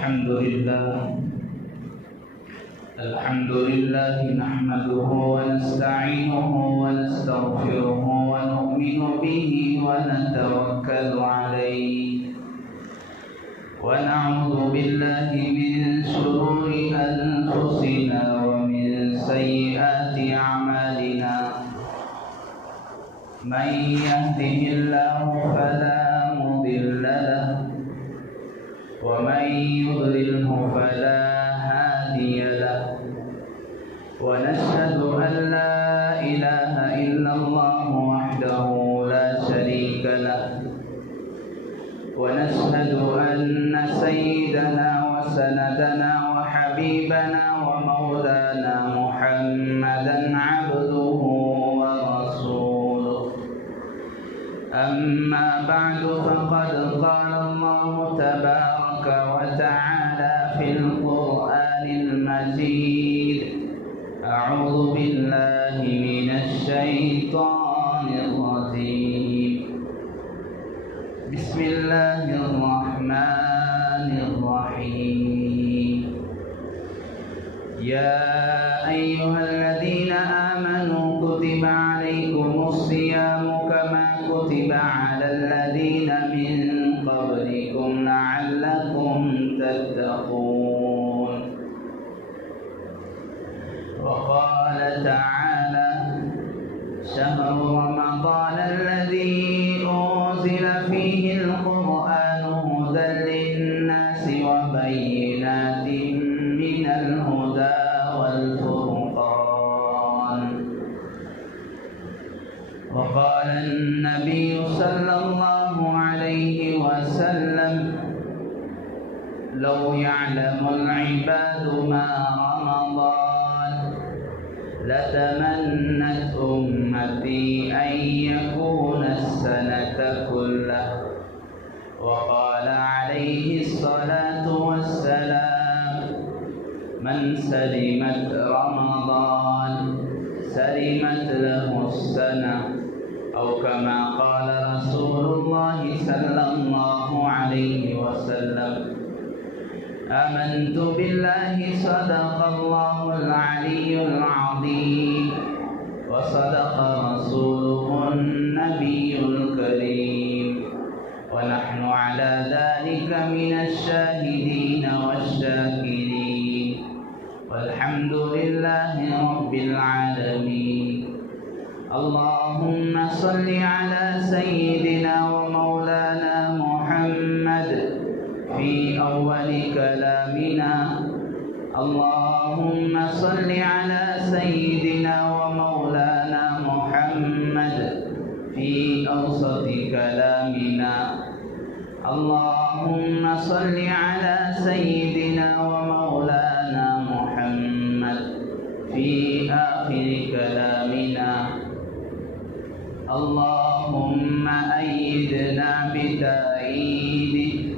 الحمد لله نحمده ونستعينه ونستغفره ونؤمن به ونتوكل عليه ونعوذ بالله من شرور أنفسنا ومن سيئات أعمالنا من يهده الله فلا مضل له ومن يضلله فلا هادي له ونشهد أن لا إله إلا الله وحده لا شريك له ونشهد أن سيدنا وسندنا وحبيبنا ومولانا محمدا عبده ورسوله أما بعد فقد قال الله تبارك وتعالى في القرآن المجيد أعوذ بالله من الشيطان الرجيم بسم الله الرحمن الرحيم يا أيها الذين آمنوا كتب عليكم الصيام كما كتب على الذين من قبلكم لعلكم تتقون وقال تعالى شهر رمضان الذي أنزل فيه القرآن هدى للناس وبينات من الهدى والفرقان وقال النبي صلى الله عليه وسلم لو يعلم العباد ما رمضان لتمنت أمتي أن يكون السنة كله وقال عليه الصلاة والسلام من سلمت رمضان سلمت له السنة أو كما قال رسول الله صلى الله عليه وسلم آمنت بالله صدق الله العلي العظيم وصدق رسوله النبي الكريم ونحن على ذلك من الشاهدين والشاكرين والحمد لله رب العالمين اللهم صل على سيدنا ومولانا محمد في أول كلامنا اللهم صل على سيدنا ومولانا محمد في أوسط كلامنا اللهم صل على سيدنا ومولانا محمد في آخر كلامنا اللهم أيدنا بتأييدك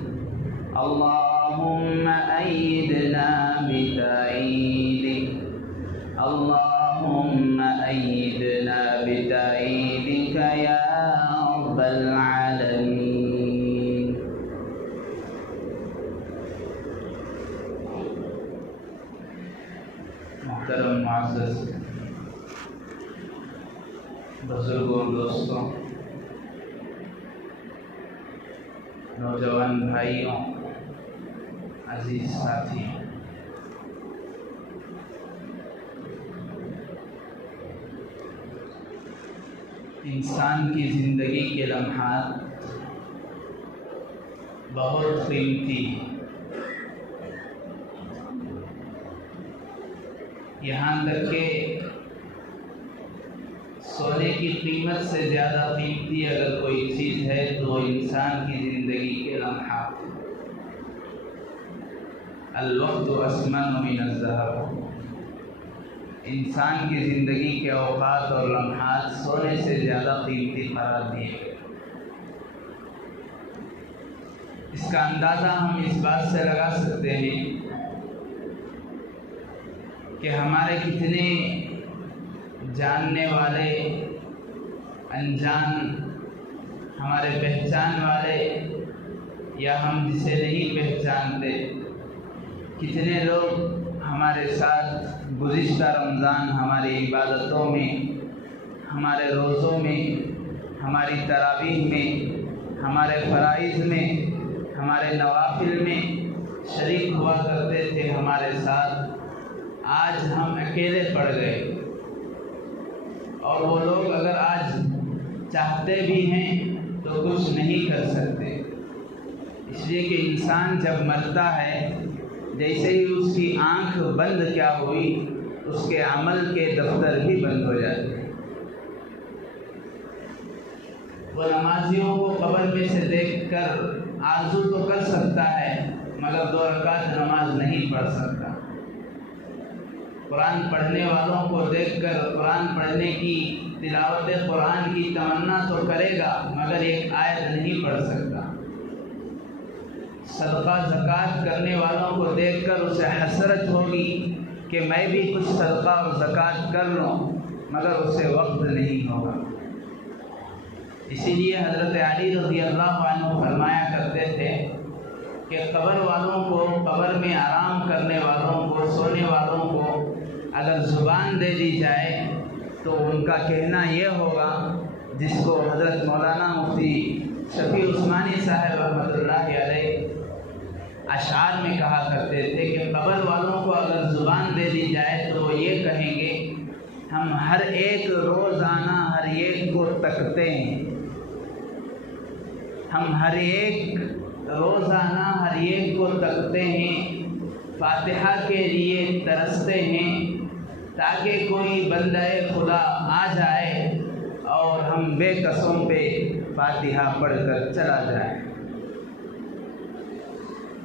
اللهم أيدنا بتأييدك اللهم أيدنا بتأييدك يا رب العالمين محترم معزز بزرگوں دوستوں نوجوان بھائیوں عزیز ساتھی انسان کی زندگی کے لمحات بہت قیمتی ہیں یہاں تک کہ سونے کی قیمت سے زیادہ قیمتی اگر کوئی چیز ہے تو انسان کی زندگی کے لمحات الوقت اثمن من الذهب انسان کی زندگی کے اوقات اور لمحات سونے سے زیادہ قیمتی قرار دیے گئے اس کا اندازہ ہم اس بات سے لگا سکتے ہیں کہ ہمارے کتنے جاننے والے انجان ہمارے پہچان والے یا ہم جسے نہیں پہچانتے کتنے لوگ ہمارے ساتھ گزشتہ رمضان ہماری عبادتوں میں، ہمارے روزوں میں، ہماری تراویح میں، ہمارے فرائض میں، ہمارے نوافل میں شریک ہوا کرتے تھے ہمارے ساتھ، آج ہم اکیلے پڑ گئے۔ اور وہ لوگ اگر آج چاہتے بھی ہیں تو کچھ نہیں کر سکتے، اس لیے کہ انسان جب مرتا ہے جیسے ہی اس کی آنکھ بند کیا ہوئی، اس کے عمل کے دفتر بھی بند ہو جاتے ہیں۔ وہ نمازیوں کو قبر میں سے دیکھ کر آرزو تو کر سکتا ہے مگر 2 رکعت نماز نہیں پڑھ سکتا۔ قرآن پڑھنے والوں کو دیکھ کر قرآن پڑھنے کی، تلاوت قرآن کی تمنا تو کرے گا مگر ایک آیت نہیں پڑھ سکتا۔ صدقہ زکوٰۃ کرنے والوں کو دیکھ کر اسے حسرت ہوگی کہ میں بھی کچھ صدقہ اور زکوٰۃ کر لوں مگر اسے وقت نہیں ہوگا۔ اسی لیے حضرت علی رضی اللہ عنہ فرمایا کرتے تھے کہ قبر والوں کو، قبر میں آرام کرنے والوں کو، سونے والوں کو اگر زبان دے دی جائے تو ان کا کہنا یہ ہوگا، جس کو حضرت مولانا مفتی شفیع عثمانی صاحب رحمۃ اللہ علیہ اشعار میں کہا کرتے تھے کہ قبر والوں کو اگر زبان دے دی جائے تو وہ یہ کہیں گے، ہم ہر ایک روزانہ ہر ایک کو تکتے ہیں، ہم ہر ایک روزانہ ہر ایک کو تکتے ہیں، فاتحہ کے لیے ترستے ہیں تاکہ کوئی بندہ خدا آ جائے اور ہم بے قسم پہ فاتحہ پڑھ کر چلا جائے۔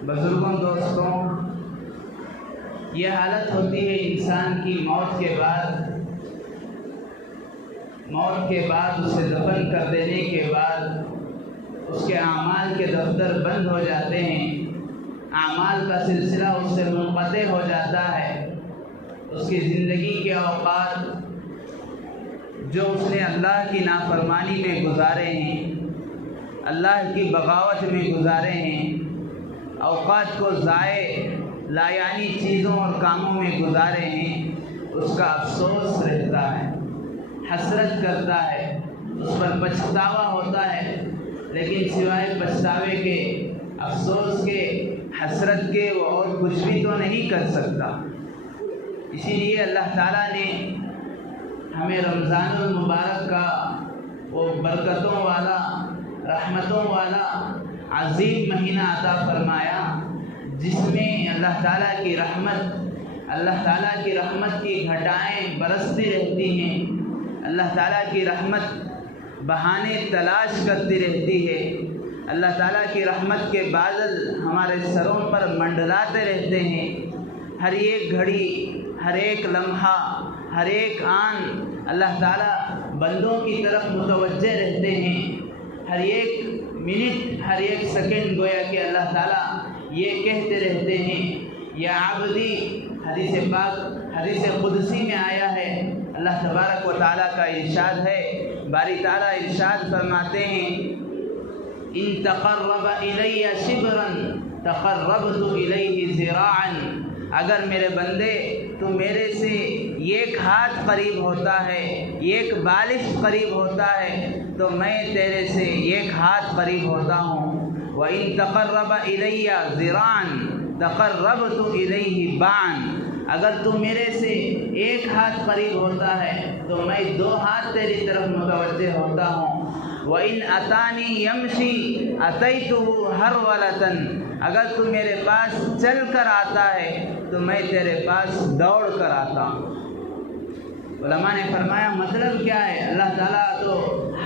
بزرگوں، دوستوں، یہ حالت ہوتی ہے انسان کی موت کے بعد اسے دفن کر دینے کے بعد اس کے اعمال کے دفتر بند ہو جاتے ہیں، اعمال کا سلسلہ اس سے منقطع ہو جاتا ہے۔ اس کی زندگی کے اوقات جو اس نے اللہ کی نافرمانی میں گزارے ہیں، اللہ کی بغاوت میں گزارے ہیں، اوقات کو ضائع لایعنی چیزوں اور کاموں میں گزارے ہیں، اس کا افسوس رہتا ہے، حسرت کرتا ہے، اس پر پچھتاوا ہوتا ہے، لیکن سوائے پچھتاوے کے، افسوس کے، حسرت کے وہ اور کچھ بھی تو نہیں کر سکتا۔ اسی لیے اللہ تعالیٰ نے ہمیں رمضان المبارک کا وہ برکتوں والا، رحمتوں والا عظیم مہینہ عطا فرمایا، جس میں اللہ تعالیٰ کی رحمت کی گھٹائیں برستی رہتی ہیں، اللہ تعالیٰ کی رحمت بہانے تلاش کرتی رہتی ہے، اللہ تعالیٰ کی رحمت کے بادل ہمارے سروں پر منڈلاتے رہتے ہیں۔ ہر ایک گھڑی، ہر ایک لمحہ، ہر ایک آن اللہ تعالیٰ بندوں کی طرف متوجہ رہتے ہیں۔ ہر ایک منٹ، ہر ایک سیکنڈ گویا کہ اللہ تعالیٰ یہ کہتے رہتے ہیں، یا عبدی، حدیث پاک، حدیث قدسی میں آیا ہے، اللہ تبارک و تعالیٰ کا ارشاد ہے، باری تعالیٰ ارشاد فرماتے ہیں، ان تقرب الی شبرا تقربت الیہ ذراعا، اگر میرے بندے تو میرے سے 1 ہاتھ قریب ہوتا ہے، 1 بالش قریب ہوتا ہے تو میں تیرے سے 1 ہاتھ قریب ہوتا ہوں۔ وَإِن تَقَرَّبَ إِلَيَّ ذِرَاعًا تَقَرَّبْتُ إِلَيْهِ بَاعًا، اگر تو میرے سے 1 ہاتھ قریب ہوتا ہے تو میں 2 ہاتھ تیری طرف متوجہ ہوتا ہوں۔ وَإِنْ أَتَانِي يَمْشِي أَتَيْتُهُ هَرْوَلَةً، اگر تو میرے پاس چل کر آتا ہے تو میں تیرے پاس دوڑ کر آتا ہوں۔ علماء نے فرمایا مطلب کیا ہے؟ اللہ تعالیٰ تو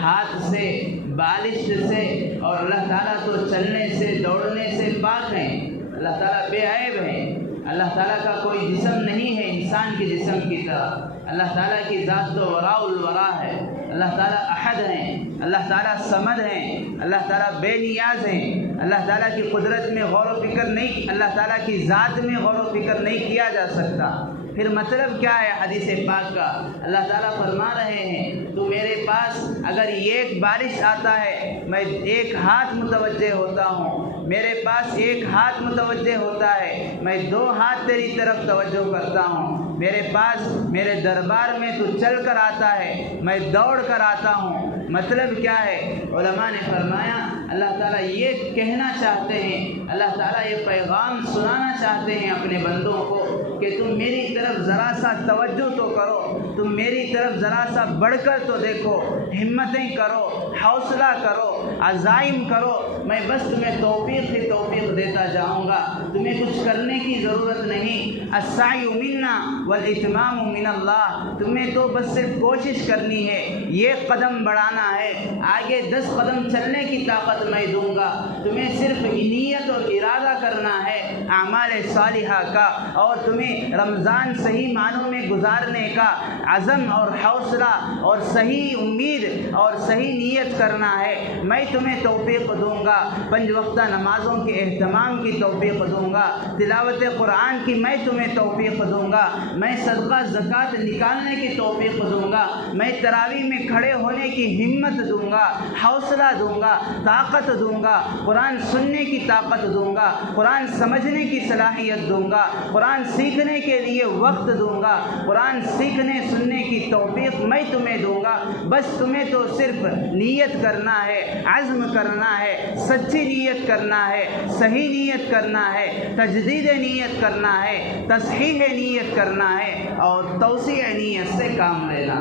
ہاتھ سے، بالش سے، اور اللہ تعالیٰ تو چلنے سے، دوڑنے سے پاک ہیں، اللہ تعالیٰ بے عیب ہیں، اللہ تعالیٰ کا کوئی جسم نہیں ہے انسان کے جسم کی طرح، اللہ تعالیٰ کی ذات تو وراء الورا ہے، اللہ تعالیٰ احد ہیں، اللہ تعالیٰ صمد ہیں، اللہ تعالیٰ بے نیاز ہیں، اللہ تعالیٰ کی قدرت میں غور و فکر نہیں، اللہ تعالیٰ کی ذات میں غور و فکر نہیں کیا جا سکتا۔ پھر مطلب کیا ہے حدیث پاک کا؟ اللہ تعالیٰ فرما رہے ہیں تو میرے پاس اگر 1 بارش آتا ہے میں 1 ہاتھ متوجہ ہوتا ہوں، میرے پاس ایک ہاتھ متوجہ ہوتا ہے، میں 2 ہاتھ تیری طرف توجہ کرتا ہوں، میرے پاس میرے دربار میں تو چل کر آتا ہے، میں دوڑ کر آتا ہوں۔ مطلب کیا ہے؟ علماء نے فرمایا اللہ تعالیٰ یہ کہنا چاہتے ہیں، اللہ تعالیٰ یہ پیغام سنانا چاہتے ہیں اپنے بندوں کو کہ تم میری طرف ذرا سا توجہ تو کرو، تم میری طرف ذرا سا بڑھ کر تو دیکھو، ہمتیں کرو، حوصلہ کرو، عزائم کرو، میں بس تمہیں توفیق ہی توفیق دیتا جاؤں گا، تمہیں کچھ کرنے کی ضرورت نہیں۔ السعی منا والاتمام من اللہ، تمہیں تو بس صرف کوشش کرنی ہے، یہ قدم بڑھانا ہے، آگے 10 قدم چلنے کی طاقت میں دوں گا، تمہیں صرف نیت اور ارادہ کرنا ہے اعمال صالحہ کا، اور تمہیں رمضان صحیح معنوں میں گزارنے کا عزم اور حوصلہ اور صحیح امید اور صحیح نیت کرنا ہے، میں تمہیں توفیق دوں گا، 5 وقتہ نمازوں کے اہتمام کی توفیق دوں گا، تلاوت قرآن کی میں تمہیں توفیق دوں گا، میں صدقہ زکوٰۃ نکالنے کی توفیق دوں گا، میں تراویح میں کھڑے ہونے کی ہمت دوں گا، حوصلہ دوں گا، طاقت دوں گا، قرآن سننے کی طاقت دوں گا، قرآن سمجھنے کی صلاحیت دوں گا، قرآن سیکھنے کے لیے وقت دوں گا، قرآن سیکھنے سننے کی توفیق میں تمہیں دوں گا، بس تمہیں تو صرف نیت کرنا ہے، عزم کرنا ہے، سچی نیت کرنا ہے، صحیح نیت کرنا ہے، تجدید نیت کرنا ہے، تصحیح نیت کرنا ہے، اور توسیع نیت سے کام لینا۔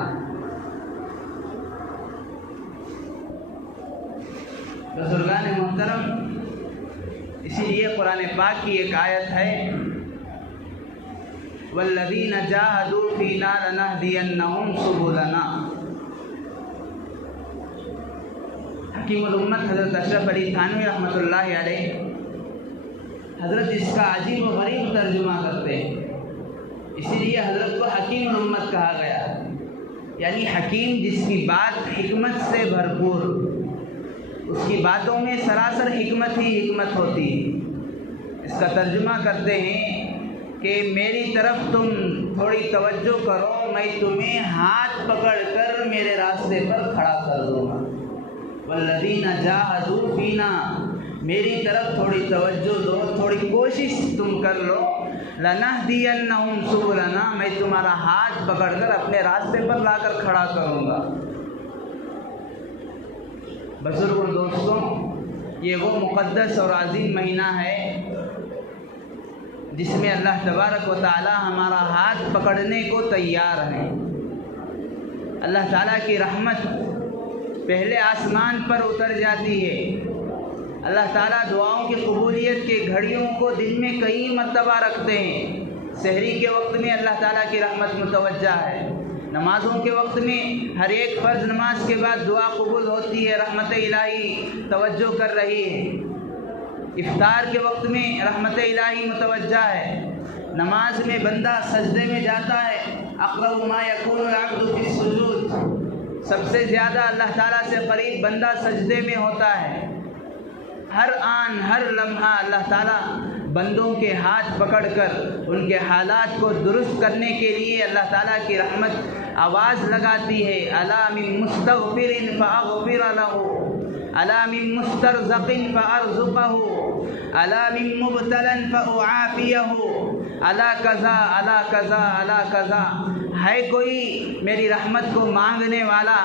بزرگان محترم، اسی لیے قرآن پاک کی ایک آیت ہے والذین جاہدوا فینا لنہدینہم سبلنا۔ حکیم الامت حضرت اشرف علی تھانوی رحمۃ اللہ علیہ حضرت اس کا عجیب و غریب ترجمہ کرتے ہیں، اسی لیے حضرت کو حکیم الامت کہا گیا، یعنی حکیم جس کی بات حکمت سے بھرپور، اس کی باتوں میں سراسر حکمت ہی حکمت ہوتی ہے۔ اس کا ترجمہ کرتے ہیں کہ میری طرف تم تھوڑی توجہ کرو، میں تمہیں ہاتھ پکڑ کر میرے راستے پر کھڑا کر دوں گا۔ والذین جاہدوا فینا، میری طرف تھوڑی توجہ دو، تھوڑی کوشش تم کر لو، لنہدینہم سبلنا، میں تمہارا ہاتھ پکڑ کر اپنے راستے پر لا کر کھڑا کروں گا۔ بزرگوں دوستوں، یہ وہ مقدس اور عظیم مہینہ ہے جس میں اللہ تبارک و تعالی ہمارا ہاتھ پکڑنے کو تیار ہے۔ اللہ تعالیٰ کی رحمت پہلے آسمان پر اتر جاتی ہے، اللہ تعالیٰ دعاؤں کی قبولیت کے گھڑیوں کو دن میں کئی مرتبہ رکھتے ہیں۔ سحری کے وقت میں اللہ تعالیٰ کی رحمت متوجہ ہے، نمازوں کے وقت میں ہر ایک فرض نماز کے بعد دعا قبول ہوتی ہے، رحمت الہی توجہ کر رہی ہے، افطار کے وقت میں رحمت الہی متوجہ ہے، نماز میں بندہ سجدے میں جاتا ہے، اقرب ما یکون العبد فی السجود، سب سے زیادہ اللہ تعالیٰ سے قریب بندہ سجدے میں ہوتا ہے۔ ہر آن ہر لمحہ اللہ تعالیٰ بندوں کے ہاتھ پکڑ کر ان کے حالات کو درست کرنے کے لیے اللہ تعالیٰ کی رحمت آواز لگاتی ہے، الا من مستغفر فاغفر له، الا من مسترزق فارزقه، الا من مبتلا فاعافيه، الا کذا الا کذا الا کذا۔ ہے کوئی میری رحمت کو مانگنے والا،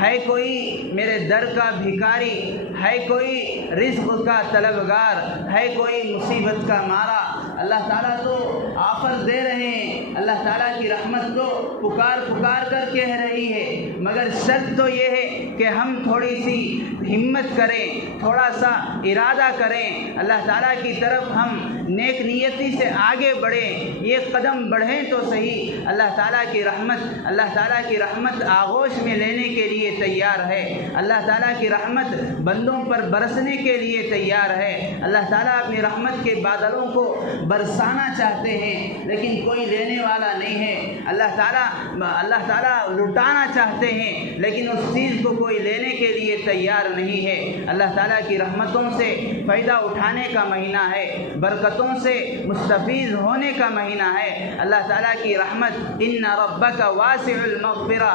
ہے کوئی میرے در کا بھکاری، ہے کوئی رزق کا طلبگار، ہے کوئی مصیبت کا مارا۔ اللہ تعالیٰ تو آفر دے رہے ہیں، اللہ تعالیٰ کی رحمت تو پکار پکار کر کہہ رہی ہے، مگر شرط تو یہ ہے کہ ہم تھوڑی سی ہمت کریں، تھوڑا سا ارادہ کریں، اللہ تعالیٰ کی طرف ہم نیک نیتی سے آگے بڑھیں، یہ قدم بڑھیں تو صحیح۔ اللہ تعالیٰ کی رحمت آغوش میں لینے کے لیے تیار ہے، اللہ تعالیٰ کی رحمت بندوں پر برسنے کے لیے تیار ہے، اللہ تعالیٰ اپنی رحمت کے بادلوں کو برسانا چاہتے ہیں، لیکن کوئی لینے والا نہیں ہے۔ اللہ تعالیٰ لٹانا چاہتے ہیں، لیکن اس چیز کو کوئی لینے کے لیے تیار نہیں ہے۔ اللہ تعالیٰ کی رحمتوں سے فائدہ اٹھانے کا مہینہ ہے، برکتوں سے مستفیض ہونے کا مہینہ ہے۔ اللہ تعالیٰ کی رحمت ان ربک واسع المغفرہ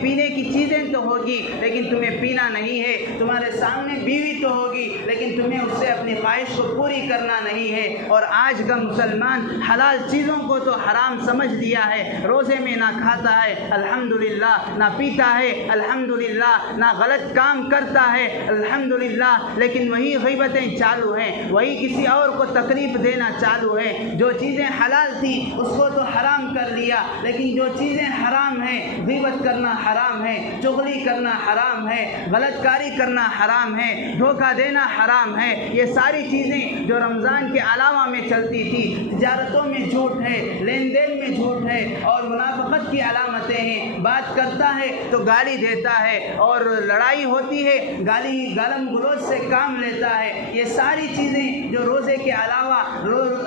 پینے کی چیزیں تو ہوگی لیکن تمہیں پینا نہیں ہے، تمہارے سامنے بیوی تو ہوگی لیکن تمہیں اس سے اپنی خواہش کو پوری کرنا نہیں ہے۔ اور آج کا مسلمان حلال چیزوں کو تو حرام سمجھ لیا ہے، روزے میں نہ کھاتا ہے الحمدللہ، نہ پیتا ہے الحمدللہ، نہ غلط کام کرتا ہے الحمدللہ، لیکن وہی غیبتیں چالو ہیں، وہی کسی اور کو تکلیف دینا چالو ہے۔ جو چیزیں حلال تھی اس کو تو حرام کر لیا، لیکن جو چیزیں حرام ہیں، غیبت کرنا حرام ہے، چغلی کرنا حرام ہے، غلط کاری کرنا حرام ہے، دھوکہ دینا حرام ہے، یہ ساری چیزیں جو رمضان کے علاوہ میں چلتی تھی، تجارتوں میں جھوٹ ہے، لین دین میں جھوٹ ہے اور منافقت کی علامتیں ہیں۔ بات کرتا ہے تو گالی دیتا ہے اور لڑائی ہوتی ہے گالم گلوچ سے کام لیتا ہے۔ یہ ساری چیزیں جو روزے کے علاوہ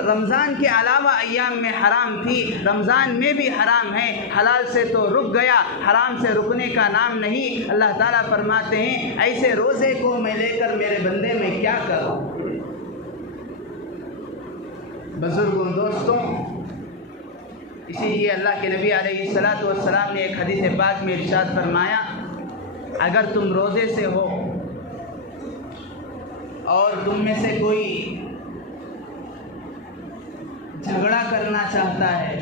رمضان کے علاوہ ایام میں حرام تھی، رمضان میں بھی حرام ہے۔ حلال سے تو رک گیا، حرام سے رکنے کا نام نہیں۔ اللہ تعالیٰ فرماتے ہیں ایسے روزے کو میں لے کر میرے بندے میں کیا کروں۔ بزرگوں دوستوں، اسی لیے اللہ کے نبی علیہ الصلاۃ والسلام نے ایک حدیث پاک میں ارشاد فرمایا، اگر تم روزے سے ہو اور تم میں سے کوئی جھگڑا کرنا چاہتا ہے،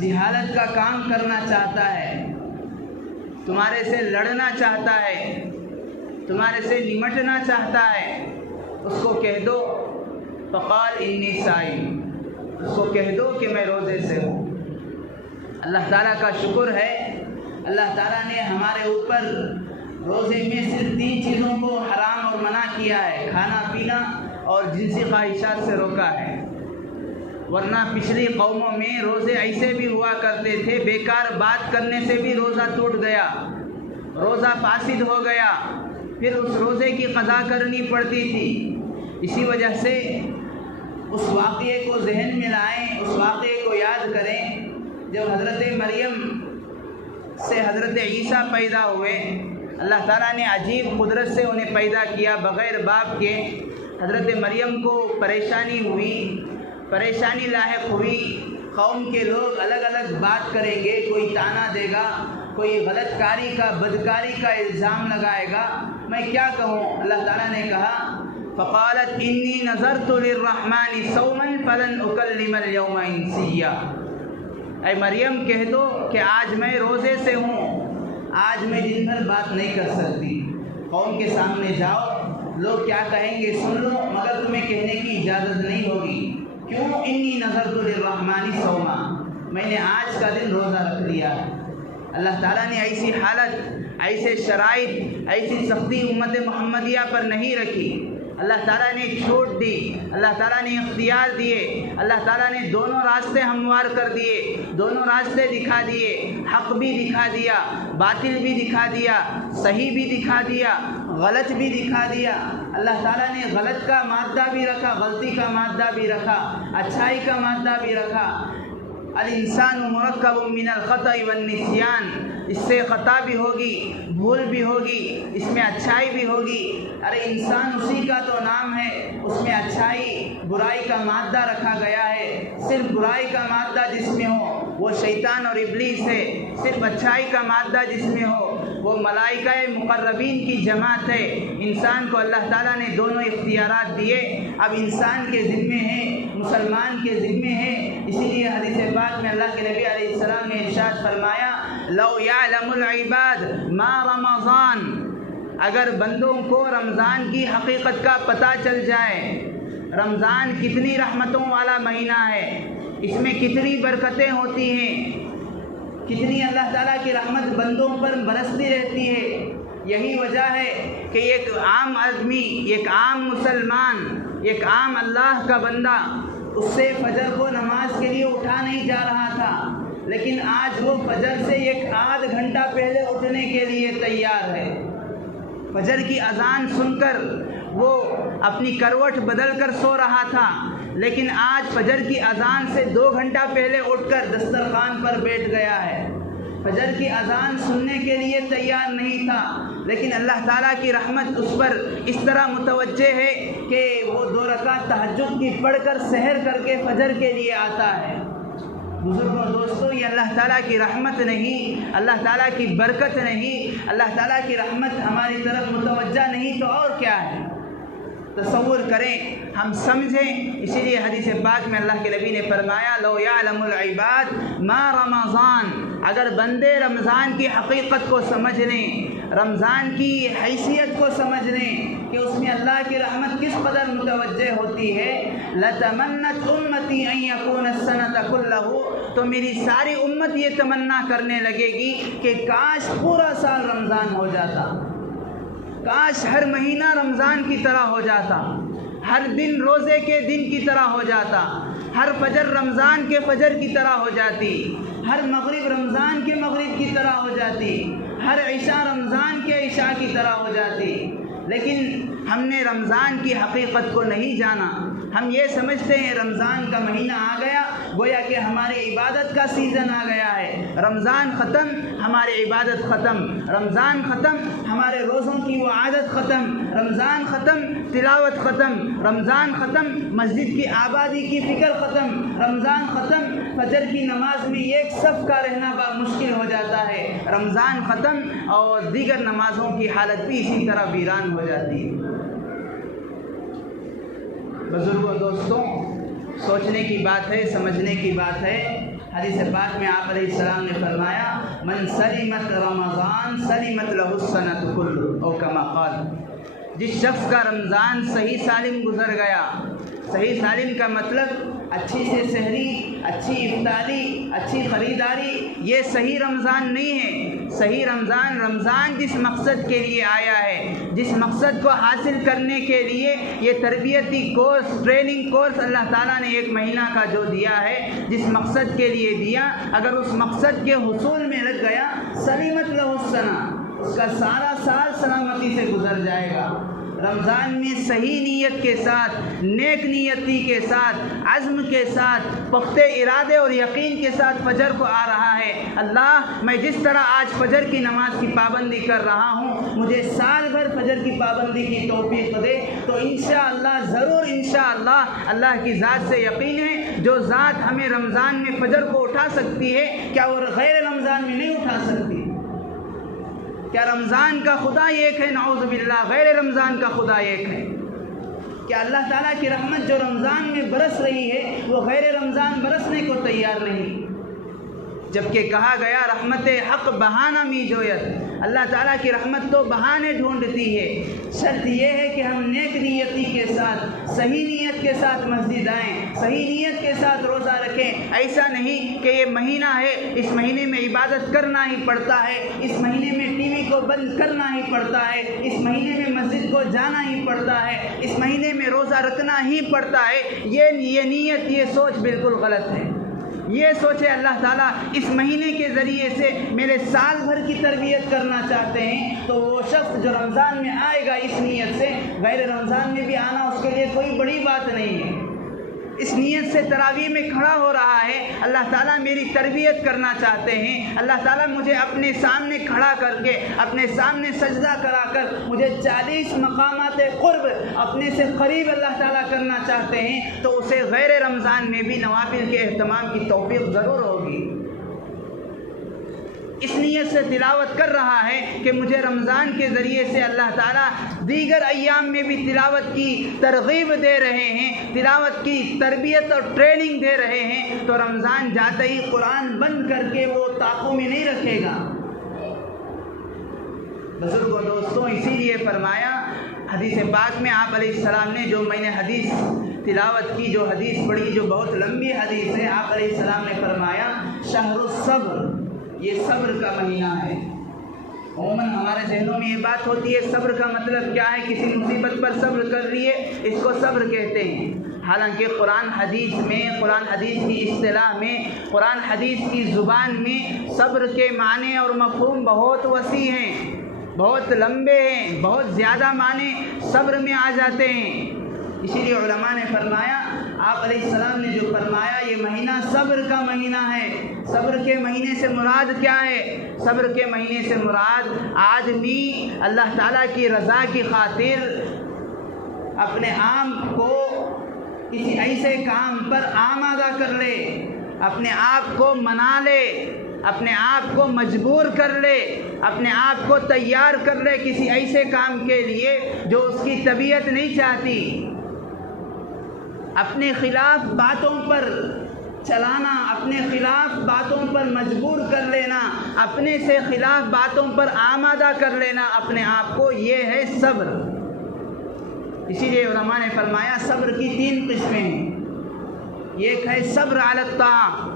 جہالت کا کام کرنا چاہتا ہے، تمہارے سے لڑنا چاہتا ہے، تمہارے سے نمٹنا چاہتا ہے، اس کو کہہ دو فقال انی صائم، اس کو کہہ دو کہ میں روزے سے ہوں۔ اللہ تعالیٰ کا شکر ہے، اللہ تعالیٰ نے ہمارے اوپر روزے میں صرف 3 چیزوں کو حرام اور منع کیا ہے، کھانا پینا اور جنسی خواہشات سے روکا ہے۔ ورنہ پچھلی قوموں میں روزے ایسے بھی ہوا کرتے تھے، بیکار بات کرنے سے بھی روزہ ٹوٹ گیا، روزہ فاسد ہو گیا، پھر اس روزے کی قضا کرنی پڑتی تھی۔ اسی وجہ سے اس واقعے کو ذہن میں لائیں، اس واقعے کو یاد کریں جب حضرت مریم سے حضرت عیسیٰ پیدا ہوئے۔ اللہ تعالیٰ نے عجیب قدرت سے انہیں پیدا کیا بغیر باپ کے۔ حضرت مریم کو پریشانی ہوئی، پریشانی لاحق ہوئی، قوم کے لوگ الگ الگ بات کریں گے، کوئی طعنہ دے گا، کوئی غلط کاری کا بدکاری کا الزام لگائے گا، میں کیا کہوں؟ اللہ تعالیٰ نے کہا فقالت انی نذرت للرحمن صوما فلن اکلم اليوم انسیا، اے مریم کہہ دو کہ آج میں روزے سے ہوں، آج میں دن بھر بات نہیں کر سکتی۔ قوم کے سامنے جاؤ، لوگ کیا کہیں گے سن لو، مگر تمہیں کہنے کی اجازت نہیں ہوگی۔ کیوں؟ انی نذرت للرحمن صوما، میں نے آج کا دن روزہ رکھ لیا ہے۔ اللہ تعالیٰ نے ایسی حالت، ایسے شرائط، ایسی سختی امت محمدیہ پر نہیں رکھی۔ اللہ تعالیٰ نے چھوٹ دی، اللہ تعالیٰ نے اختیار دیے، اللہ تعالیٰ نے دونوں راستے ہموار کر دیے، دونوں راستے دکھا دیے، حق بھی دکھا دیا، باطل بھی دکھا دیا، صحیح بھی دکھا دیا، غلط بھی دکھا دیا۔ اللہ تعالیٰ نے غلط کا مادہ بھی رکھا، غلطی کا مادہ بھی رکھا، اچھائی کا مادہ بھی رکھا۔ الانسان مرکب من الخطأ والنسیان، اس سے خطا بھی ہوگی، بھول بھی ہوگی، اس میں اچھائی بھی ہوگی۔ ارے انسان اسی کا تو نام ہے، اس میں اچھائی برائی کا مادہ رکھا گیا ہے۔ صرف برائی کا مادہ جس میں ہو وہ شیطان اور ابلیس ہے، صرف اچھائی کا مادہ جس میں ہو وہ ملائکہ مقربین کی جماعت ہے۔ انسان کو اللہ تعالیٰ نے دونوں اختیارات دیے، اب انسان کے ذمے ہیں، مسلمان کے ذمے ہیں۔ اسی لیے حدیث پاک میں اللہ کے نبی علیہ السلام نے ارشاد فرمایا لو یعلم العباد ما رمضان، اگر بندوں کو رمضان کی حقیقت کا پتہ چل جائے، رمضان کتنی رحمتوں والا مہینہ ہے، اس میں کتنی برکتیں ہوتی ہیں، کتنی اللہ تعالیٰ کی رحمت بندوں پر برستی رہتی ہے۔ یہی وجہ ہے کہ ایک عام آدمی، ایک عام مسلمان، ایک عام اللہ کا بندہ، اس سے فجر کو نماز کے لیے اٹھا نہیں جا رہا تھا، لیکن آج وہ فجر سے 1 آدھ گھنٹہ پہلے اٹھنے کے لیے تیار ہے۔ فجر کی اذان سن کر وہ اپنی کروٹ بدل کر سو رہا تھا، لیکن آج فجر کی اذان سے 2 گھنٹہ پہلے اٹھ کر دسترخوان پر بیٹھ گیا ہے۔ فجر کی اذان سننے کے لیے تیار نہیں تھا، لیکن اللہ تعالیٰ کی رحمت اس پر اس طرح متوجہ ہے کہ وہ 2 رکعت تہجد کی پڑھ کر سحر کر کے فجر کے لیے آتا ہے۔ بزرگوں دوستوں، یہ اللہ تعالیٰ کی رحمت نہیں، اللہ تعالیٰ کی برکت نہیں، اللہ تعالیٰ کی رحمت ہماری طرف متوجہ نہیں تو اور کیا ہے؟ تصور کریں، ہم سمجھیں۔ اسی لیے حدیث پاک میں اللہ کے نبی نے فرمایا لو یعلم العباد ما رمضان، اگر بندے رمضان کی حقیقت کو سمجھ لیں، رمضان کی حیثیت کو سمجھ لیں کہ اس میں اللہ کی رحمت کس قدر متوجہ ہوتی ہے، لتمنت امتی ان یکون السنۃ کلہ، تو میری ساری امت یہ تمنا کرنے لگے گی کہ کاش پورا سال رمضان ہو جاتا، کاش ہر مہینہ رمضان کی طرح ہو جاتا، ہر دن روزے کے دن کی طرح ہو جاتا، ہر فجر رمضان کے فجر کی طرح ہو جاتی، ہر مغرب رمضان کے مغرب کی طرح ہو جاتی، ہر عشاء رمضان کے عشاء کی طرح ہو جاتی۔ لیکن ہم نے رمضان کی حقیقت کو نہیں جانا۔ ہم یہ سمجھتے ہیں رمضان کا مہینہ آ گیا، گویا کہ ہماری عبادت کا سیزن آ گیا ہے، رمضان ختم ہماری عبادت ختم، رمضان ختم ہمارے روزوں کی وہ عادت ختم، رمضان ختم تلاوت ختم، رمضان ختم مسجد کی آبادی کی فکر ختم، رمضان ختم فجر کی نماز میں ایک صف کا رہنا مشکل ہو جاتا ہے، رمضان ختم اور دیگر نمازوں کی حالت بھی اسی طرح ویران ہو جاتی ہے۔ بزرگوں دوستوں، سوچنے کی بات ہے، سمجھنے کی بات ہے۔ حدیث پاک میں آپ علیہ السلام نے فرمایا من سلمت رمضان سلمت لہ السنۃ کلہ، او کما قال، جس شخص کا رمضان صحیح سالم گزر گیا، صحیح سالم کا مطلب اچھی سے سحری، اچھی افطاری، اچھی خریداری، یہ صحیح رمضان نہیں ہے۔ صحیح رمضان، رمضان جس مقصد کے لیے آیا ہے، جس مقصد کو حاصل کرنے کے لیے یہ تربیتی کورس، ٹریننگ کورس اللہ تعالیٰ نے ایک مہینہ کا جو دیا ہے، جس مقصد کے لیے دیا، اگر اس مقصد کے حصول میں لگ گیا سلیمت لہ السنہ، اس کا سارا سال سلامتی سے گزر جائے گا۔ رمضان میں صحیح نیت کے ساتھ، نیک نیتی کے ساتھ، عزم کے ساتھ، پختہ ارادے اور یقین کے ساتھ فجر کو آ رہا ہے، اللہ میں جس طرح آج فجر کی نماز کی پابندی کر رہا ہوں، مجھے سال بھر فجر کی پابندی کی توفیق دے، تو انشاءاللہ ضرور انشاءاللہ اللہ کی ذات سے یقین ہے، جو ذات ہمیں رمضان میں فجر کو اٹھا سکتی ہے، کیا وہ غیر رمضان میں نہیں اٹھا سکتی؟ کیا رمضان کا خدا ایک ہے؟ نعوذ باللہ، غیر رمضان کا خدا ایک ہے۔ کیا اللہ تعالیٰ کی رحمت جو رمضان میں برس رہی ہے وہ غیر رمضان برسنے کو تیار نہیں؟ جبکہ کہا گیا رحمت حق بہانہ می جویت، اللہ تعالیٰ کی رحمت تو بہانے ڈھونڈتی ہے، شرط یہ ہے کہ ہم نیک نیتی کے ساتھ، صحیح نیت کے ساتھ مسجد آئیں، صحیح نیت کے ساتھ روزہ رکھیں۔ ایسا نہیں کہ یہ مہینہ ہے، اس مہینے میں عبادت کرنا ہی پڑتا ہے، اس مہینے میں ٹی وی کو بند کرنا ہی پڑتا ہے، اس مہینے میں مسجد کو جانا ہی پڑتا ہے، اس مہینے میں روزہ رکھنا ہی پڑتا ہے۔ یہ نیت، یہ سوچ بالکل غلط ہے۔ یہ سوچے اللہ تعالیٰ اس مہینے کے ذریعے سے میرے سال بھر کی تربیت کرنا چاہتے ہیں، تو وہ شخص جو رمضان میں آئے گا اس نیت سے، غیر رمضان میں بھی آنا اس کے لیے کوئی بڑی بات نہیں ہے۔ اس نیت سے تراویح میں کھڑا ہو رہا ہے، اللہ تعالیٰ میری تربیت کرنا چاہتے ہیں، اللہ تعالیٰ مجھے اپنے سامنے کھڑا کر کے، اپنے سامنے سجدہ کرا کر مجھے 40 مقامات قرب اپنے سے قریب اللہ تعالیٰ کرنا چاہتے ہیں، تو اسے غیر رمضان میں بھی نوافل کے اہتمام کی توفیق ضرور ہوگی۔ اس نیت سے تلاوت کر رہا ہے کہ مجھے رمضان کے ذریعے سے اللہ تعالیٰ دیگر ایام میں بھی تلاوت کی ترغیب دے رہے ہیں، تلاوت کی تربیت اور ٹریننگ دے رہے ہیں، تو رمضان جاتے ہی قرآن بند کر کے وہ طاقوں میں نہیں رکھے گا۔ بزرگوں دوستوں، اسی لیے فرمایا حدیث پاک میں آپ علیہ السلام نے، جو میں نے حدیث تلاوت کی، جو حدیث پڑھی، جو بہت لمبی حدیث ہے، آپ علیہ السلام نے فرمایا شہر الصبر، یہ صبر کا مہینہ ہے۔ عموماً ہمارے ذہنوں میں یہ بات ہوتی ہے صبر کا مطلب کیا ہے، کسی مصیبت پر صبر کر رہی ہے اس کو صبر کہتے ہیں، حالانکہ قرآن حدیث میں، قرآن حدیث کی اصطلاح میں، قرآن حدیث کی زبان میں صبر کے معنی اور مفہوم بہت وسیع ہیں، بہت لمبے ہیں، بہت زیادہ معنی صبر میں آ جاتے ہیں۔ اسی لیے علماء نے فرمایا، آپ علیہ السلام نے جو فرمایا یہ مہینہ صبر کا مہینہ ہے۔ صبر کے مہینے سے مراد کیا ہے؟ صبر کے مہینے سے مراد آدمی اللہ تعالیٰ کی رضا کی خاطر اپنے آپ کو کسی ایسے کام پر آمادہ کر لے، اپنے آپ کو منا لے، اپنے آپ کو مجبور کر لے، اپنے آپ کو تیار کر لے کسی ایسے کام کے لیے جو اس کی طبیعت نہیں چاہتی، اپنے خلاف باتوں پر چلانا، اپنے خلاف باتوں پر مجبور کر لینا، اپنے سے خلاف باتوں پر آمادہ کر لینا اپنے آپ کو، یہ ہے صبر۔ اسی لیے علماء نے فرمایا صبر کی 3 قسمیں ہیں۔ ایک ہے صبر علی الطاعہ،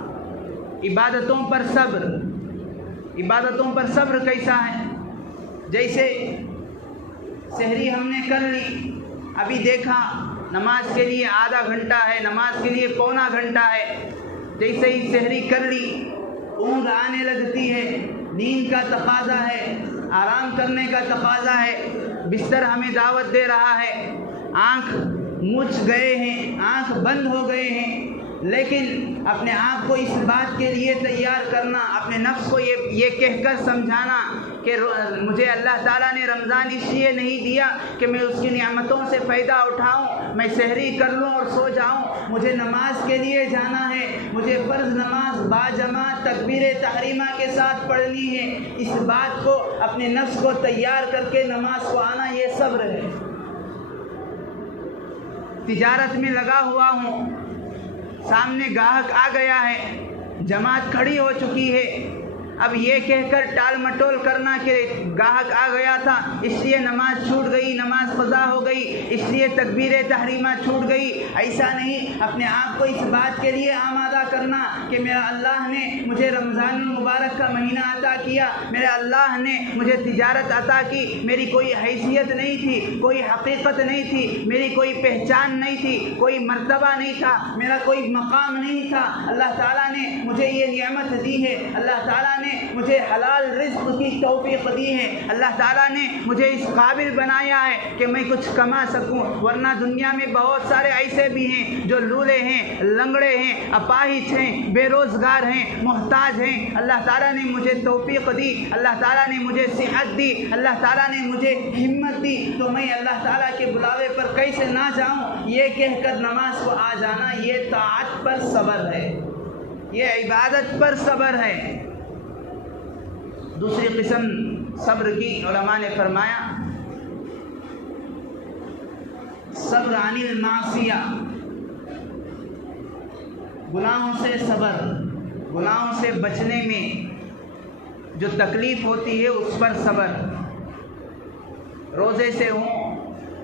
عبادتوں پر صبر۔ عبادتوں پر صبر کیسا ہے؟ جیسے سحری ہم نے کر لی، ابھی دیکھا نماز کے لیے آدھا گھنٹہ ہے، نماز کے لیے پونا گھنٹہ ہے، جیسے ہی سحری کر لی اونگ آنے لگتی ہے، نیند کا تقاضا ہے، آرام کرنے کا تقاضا ہے، بستر ہمیں دعوت دے رہا ہے، آنکھ مچ گئے ہیں، آنکھ بند ہو گئے ہیں، لیکن اپنے آپ کو اس بات کے لیے تیار کرنا، اپنے نفس کو یہ کہہ کر سمجھانا کہ مجھے اللہ تعالیٰ نے رمضان اس لیے نہیں دیا کہ میں اس کی نعمتوں سے فائدہ اٹھاؤں، میں سحری کر لوں اور سو جاؤں، مجھے نماز کے لیے جانا ہے، مجھے فرض نماز باجماعت تکبیر تحریمہ کے ساتھ پڑھنی ہے۔ اس بات کو اپنے نفس کو تیار کر کے نماز کو آنا، یہ صبر ہے۔ تجارت میں لگا ہوا ہوں، سامنے گاہک آ گیا ہے، جماعت کھڑی ہو چکی ہے، اب یہ کہہ کر ٹال مٹول کرنا کہ گاہک آ گیا تھا اس لیے نماز چھوٹ گئی، نماز قضا ہو گئی، اس لیے تکبیر تحریمہ چھوٹ گئی، ایسا نہیں۔ اپنے آپ کو اس بات کے لیے آمادہ کرنا کہ میرا اللہ نے مجھے رمضان المبارک کا مہینہ عطا کیا، میرے اللہ نے مجھے تجارت عطا کی، میری کوئی حیثیت نہیں تھی، کوئی حقیقت نہیں تھی، میری کوئی پہچان نہیں تھی، کوئی مرتبہ نہیں تھا، میرا کوئی مقام نہیں تھا، اللہ تعالیٰ نے مجھے یہ نعمت دی ہے، اللہ تعالیٰ نے مجھے حلال رزق کی توفیق دی ہے، اللہ تعالیٰ نے مجھے اس قابل بنایا ہے کہ میں کچھ کما سکوں، ورنہ دنیا میں بہت سارے ایسے بھی ہیں جو لولے ہیں، لنگڑے ہیں، اپاہج ہیں، بے روزگار ہیں، محتاج ہیں۔ اللہ تعالیٰ نے مجھے توفیق دی، اللہ تعالیٰ نے مجھے صحت دی، اللہ تعالیٰ نے مجھے ہمت دی، تو میں اللہ تعالیٰ کے بلاوے پر کیسے نہ جاؤں، یہ کہہ کر نماز کو آ جانا، یہ طاعت پر صبر ہے، یہ عبادت پر صبر ہے۔ دوسری قسم صبر کی علماء نے فرمایا صبر عن المعصیہ، گناہوں سے صبر، گناہوں سے بچنے میں جو تکلیف ہوتی ہے اس پر صبر۔ روزے سے ہوں،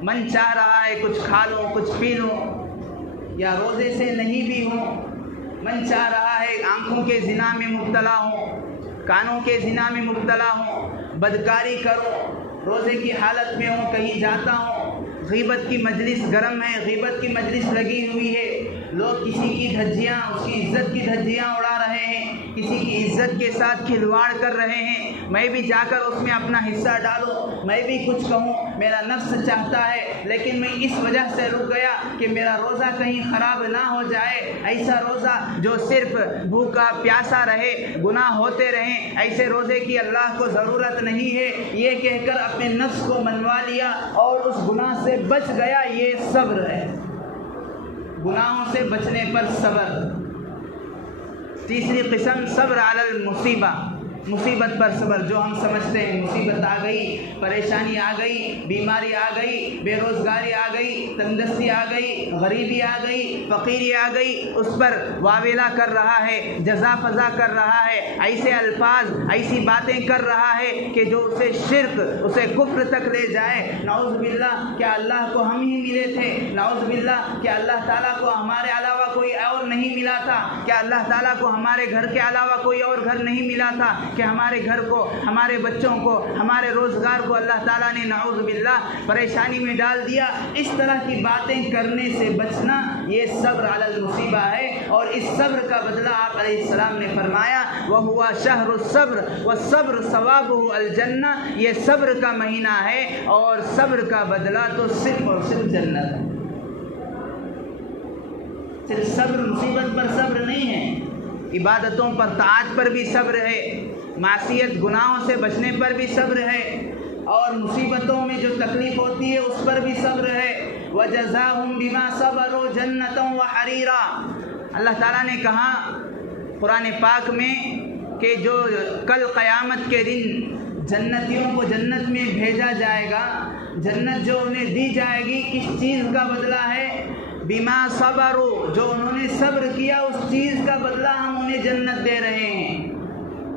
من چاہ رہا ہے کچھ کھا لوں کچھ پی لوں، یا روزے سے نہیں بھی ہوں، من چاہ رہا ہے آنکھوں کے زنا میں مبتلا ہوں، کانوں کے زنا میں مبتلا ہوں، بدکاری کروں، روزے کی حالت میں ہوں، کہیں جاتا ہوں، غیبت کی مجلس گرم ہے، غیبت کی مجلس لگی ہوئی ہے، لوگ کسی کی دھجیاں، اس کی عزت کی دھجیاں اڑا رہے ہیں، کسی کی عزت کے ساتھ کھلواڑ کر رہے ہیں، میں بھی جا کر اس میں اپنا حصہ ڈالوں، میں بھی کچھ کہوں، میرا نفس چاہتا ہے، لیکن میں اس وجہ سے رک گیا کہ میرا روزہ کہیں خراب نہ ہو جائے۔ ایسا روزہ جو صرف بھوکا پیاسا رہے، گناہ ہوتے رہیں، ایسے روزے کی اللہ کو ضرورت نہیں ہے، یہ کہہ کر اپنے نفس کو منوا لیا اور اس گناہ سے بچ گیا، یہ صبر ہے، گناہوں سے بچنے پر صبر۔ تیسری قسم صبر علی المصیبہ، مصیبت پر صبر، جو ہم سمجھتے ہیں مصیبت آ گئی، پریشانی آ گئی، بیماری آ گئی، بے روزگاری آ گئی، تندرستی آ گئی، غریبی آ گئی، فقیری آ گئی، اس پر واویلا کر رہا ہے، جزا فضا کر رہا ہے، ایسے الفاظ ایسی باتیں کر رہا ہے کہ جو اسے شرک، اسے کفر تک لے جائے۔ نعوذ باللہ، کیا اللہ کو ہم ہی ملے تھے؟ نعوذ باللہ، کیا اللہ تعالیٰ کو ہمارے علاوہ کوئی اور نہیں ملا تھا؟ کیا اللہ تعالیٰ کو ہمارے گھر کے علاوہ کوئی اور گھر نہیں ملا تھا کہ ہمارے گھر کو، ہمارے بچوں کو، ہمارے روزگار کو اللہ تعالیٰ نے نعوذ باللہ پریشانی میں ڈال دیا؟ اس طرح کی باتیں کرنے سے بچنا، یہ صبر علی المصیبہ ہے، اور اس صبر کا بدلہ آپ علیہ السلام نے فرمایا وَهُوَ شَهْرُ الصَّبْرِ وَالصَّبْرُ ثَوَابُهُ الْجَنَّةُ، یہ صبر کا مہینہ ہے اور صبر کا بدلہ تو صرف اور صرف جنت ہے۔ صرف صبر مصیبت پر صبر نہیں ہے، عبادتوں پر، طاعت پر بھی صبر ہے، معصیت گناہوں سے بچنے پر بھی صبر ہے، اور مصیبتوں میں جو تکلیف ہوتی ہے اس پر بھی صبر ہے۔ وَجَزَاهُمْ بِمَا صَبَرُوا جَنَّةً وَحَرِيرًا، اللہ تعالیٰ نے کہا قرآن پاک میں کہ جو کل قیامت کے دن جنتیوں کو جنت میں بھیجا جائے گا، جنت جو انہیں دی جائے گی کس چیز کا بدلہ ہے؟ بما صبروا، جو انہوں نے صبر کیا اس چیز کا بدلہ ہم انہیں جنت دے رہے ہیں۔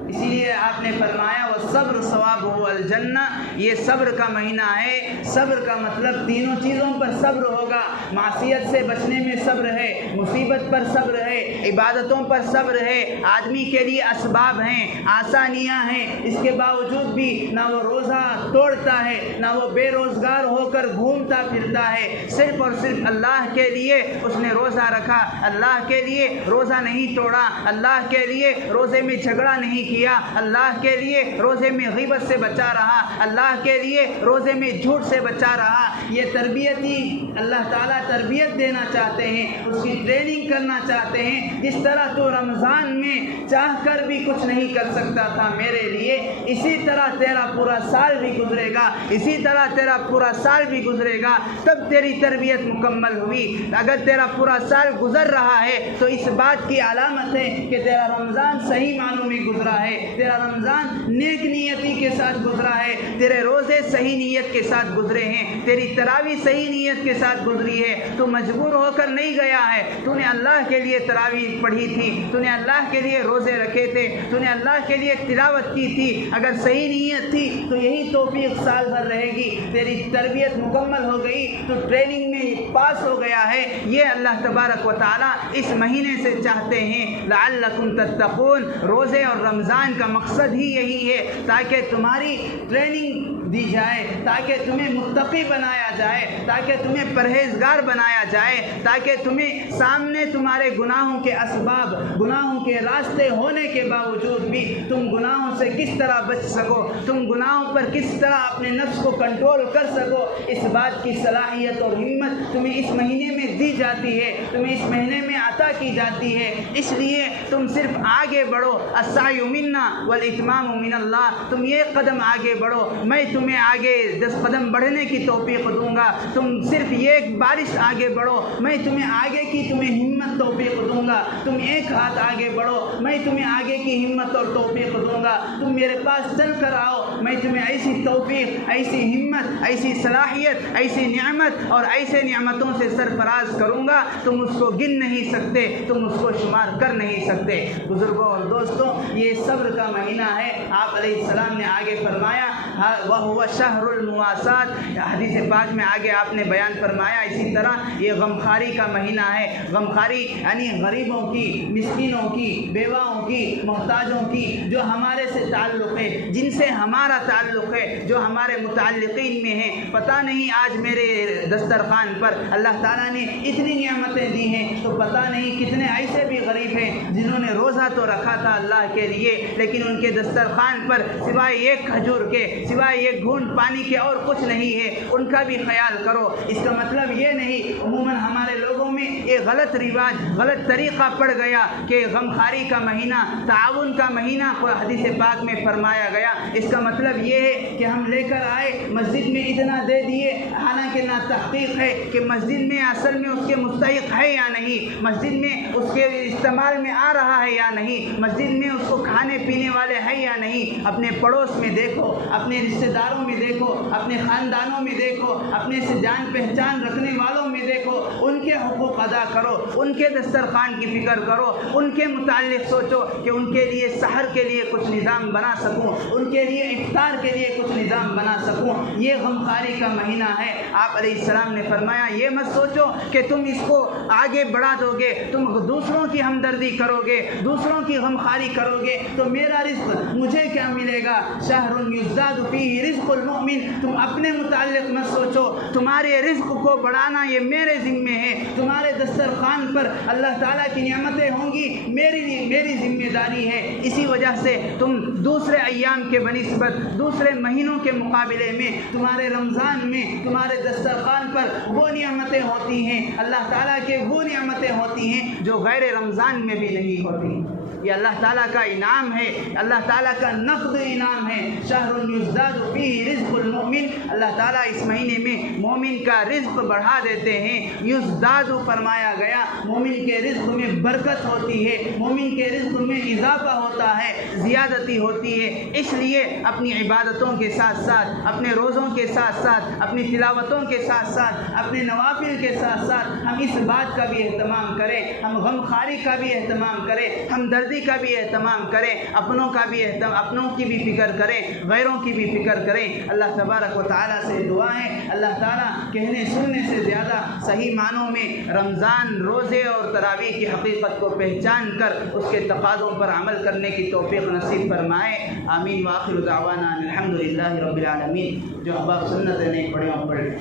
اسی لیے آپ نے فرمایا والصبر ثوابہ الجنہ، یہ صبر کا مہینہ ہے۔ صبر کا مطلب تینوں چیزوں پر صبر ہوگا، معصیت سے بچنے میں صبر ہے، مصیبت پر صبر ہے، عبادتوں پر صبر ہے۔ آدمی کے لیے اسباب ہیں، آسانیاں ہیں، اس کے باوجود بھی نہ وہ روزہ توڑتا ہے، نہ وہ بے روزگار ہو کر گھومتا پھرتا ہے۔ صرف اور صرف اللہ کے لیے اس نے روزہ رکھا، اللہ کے لیے روزہ نہیں توڑا، اللہ کے لیے روزے میں جھگڑا نہیں کیا، اللہ کے لیے روزے میں غیبت سے بچا رہا، اللہ کے لیے روزے میں جھوٹ سے بچا رہا۔ یہ تربیت ہی اللہ تعالیٰ تربیت دینا چاہتے ہیں، اس کی ٹریننگ کرنا چاہتے ہیں۔ جس طرح تو رمضان میں چاہ کر بھی کچھ نہیں کر سکتا تھا میرے لیے، اسی طرح تیرا پورا سال بھی گزرے گا، اسی طرح تیرا پورا سال بھی گزرے گا، تب تیری تربیت مکمل ہوئی۔ اگر تیرا پورا سال گزر رہا ہے تو اس بات کی علامت ہے کہ تیرا رمضان صحیح معنوں میں گزرا ہے، تیرا رمضان نیک نیتی کے ساتھ گزرا ہے، تیرے روزے صحیح نیت کے ساتھ گزرے ہیں، تیری تراویح صحیح نیت کے ساتھ گزری ہے۔ تو مجبور ہو کر نہیں گیا ہے، تو نے اللہ کے لیے تراویح پڑھی تھی، تو نے اللہ کے لیے روزے رکھے تھے، تو نے اللہ کے لیے تلاوت کی تھی۔ اگر صحیح نیت تھی تو یہی توفیق سال بھر رہے گی، تیری تربیت مکمل ہو گئی، تو ٹریننگ میں پاس ہو گیا ہے۔ یہ اللہ تبارک و تعالیٰ اس مہینے سے چاہتے ہیں لعلکم تتقون۔ روزے اور رمضان کا مقصد ہی یہی ہے تاکہ تمہاری ٹریننگ دی جائے، تاکہ تمہیں متقی بنایا جائے، تاکہ تمہیں پرہیزگار بنایا جائے، تاکہ تمہیں سامنے تمہارے گناہوں کے اسباب، گناہوں کے راستے ہونے کے باوجود بھی تم گناہوں سے کس طرح بچ سکو، تم گناہوں پر کس طرح اپنے نفس کو کنٹرول کر سکو۔ اس بات کی صلاحیت اور ہمت تمہیں اس مہینے میں دی جاتی ہے، تمہیں اس مہینے میں عطا کی جاتی ہے۔ اس لیے تم صرف آگے بڑھو، السعی منا والاتمام من اللہ۔ تم یہ قدم آگے بڑھو، میں تمہیں آگے 10 قدم بڑھنے کی توفیق دوں گا۔ تم صرف ایک بارش آگے بڑھو، میں تمہیں آگے کی ہمت توفیق دوں گا۔ تم ایک ہاتھ آگے بڑھو، میں تمہیں آگے کی ہمت اور توفیق دوں گا۔ تم میرے پاس چل کر آؤ، میں تمہیں ایسی توفیق، ایسی ہمت، ایسی صلاحیت، ایسی نعمت اور ایسے نعمتوں سے سرفراز کروں گا تم اس کو گن نہیں سکتے، تم اس کو شمار کر نہیں سکتے۔ بزرگوں اور دوستوں، یہ صبر کا مہینہ ہے۔ آپ علیہ السلام نے آگے فرمایا وَهُوَ شَهْرُ الْمُوَاسَاةِ، حدیث پاک میں آگے آپ نے بیان فرمایا اسی طرح یہ غمخواری کا مہینہ ہے۔ غمخواری یعنی غریبوں کی، مسکینوں کی، بیواؤں کی، محتاجوں کی جو ہمارے سے تعلق ہے، جن سے ہمارا تعلق ہے، جو ہمارے متعلقین میں ہیں۔ پتہ نہیں آج میرے دسترخوان پر اللہ تعالیٰ نے اتنی نعمتیں دی ہیں، تو پتہ نہیں کتنے ایسے بھی غریب ہیں جنہوں نے روزہ تو رکھا تھا اللہ کے لیے، لیکن ان کے دسترخوان پر سوائے ایک کھجور کے، سوائے ایک گھونٹ پانی کے اور کچھ نہیں ہے۔ ان کا بھی خیال کرو۔ اس کا مطلب یہ نہیں، عموماً ہمارے لوگوں میں ایک غلط رواج، غلط طریقہ پڑ گیا کہ غمخواری کا مہینہ، تعاون کا مہینہ حدیث پاک میں فرمایا گیا۔ اس کا مطلب یہ ہے کہ ہم لے کر آئے، مسجد میں اتنا دے دیے، حالانکہ نہ تحقیق ہے کہ مسجد میں اصل میں اس کے مستحق ہے یا نہیں، مسجد میں اس کے استعمال میں آ رہا ہے یا نہیں، مسجد میں اس کو کھانے پینے والے ہیں یا نہیں۔ اپنے پڑوس میں دیکھو، اپنے رشتہ داروں میں دیکھو، اپنے خاندانوں میں دیکھو، اپنے سے جان پہچان رکھنے والوں میں دیکھو، ان کے حقوق ادا کرو، ان کے دسترخوان کی فکر کرو، ان کے متعلق سوچو کہ ان کے لیے سحر کے لیے کچھ نظام بنا سکوں، ان کے لیے افطار کے لیے کچھ نظام بنا سکوں۔ یہ غمخواری کا مہینہ ہے۔ آپ علیہ السلام نے فرمایا یہ مت سوچو کہ تم اس کو آگے بڑھا دو گے، تم دوسروں کی ہمدردی کرو گے، دوسروں کی غمخواری کرو گے تو میرا رزق مجھے کیا ملے گا۔ شہر یزداد فیہ رزق المؤمن، تم اپنے متعلق مت سوچو، تمہارے رزق کو بڑھانا یہ میرے ذمے ہے۔ تمہارے دسترخوان پر اللہ تعالیٰ کی نعمتیں ہوں گی، میری ذمہ داری ہے۔ اسی وجہ سے تم دوسرے ایام کے بنسبت، دوسرے مہینوں کے مقابلے میں تمہارے رمضان میں تمہارے دسترخوان پر وہ نعمتیں ہوتی ہیں، اللہ تعالیٰ کے وہ نعمتیں ہوتی ہیں جو غیر رمضان میں بھی نہیں ہوتی۔ یہ اللہ تعالیٰ کا انعام ہے، اللہ تعالیٰ کا نقد انعام ہے۔ شہر یزداد فیہ رزق المؤمن، اللہ تعالیٰ اس مہینے میں مومن کا رزق بڑھا دیتے ہیں۔ یزداد فرمایا گیا، مومن کے رزق میں برکت ہوتی ہے، مومن کے رزق میں اضافہ ہوتا ہے، زیادتی ہوتی ہے۔ اس لیے اپنی عبادتوں کے ساتھ ساتھ، اپنے روزوں کے ساتھ ساتھ، اپنی تلاوتوں کے ساتھ ساتھ، اپنے نوافل کے ساتھ ساتھ ہم اس بات کا بھی اہتمام کریں، ہم غم خاری کا بھی اہتمام کریں، ہمدردی کا بھی اہتمام کریں، اپنوں کا بھی اپنوں کی بھی فکر کریں، غیروں کی بھی فکر کریں۔ اللہ تبارک و تعالیٰ سے دعا ہے، اللہ تعالیٰ کہنے سننے سے زیادہ صحیح معنوں میں رمضان روزے اور تراویح کی حقیقت کو پہچان کر اس کے تقاضوں پر عمل کرنے کی توفیق نصیب فرمائے۔ آمین وآخر دعوانا الحمدللہ رب العالمین۔ جو احباب سنت نہیں پڑھے ہوں پڑھے۔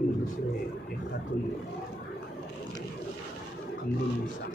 دوسرے ایک خاتون النساء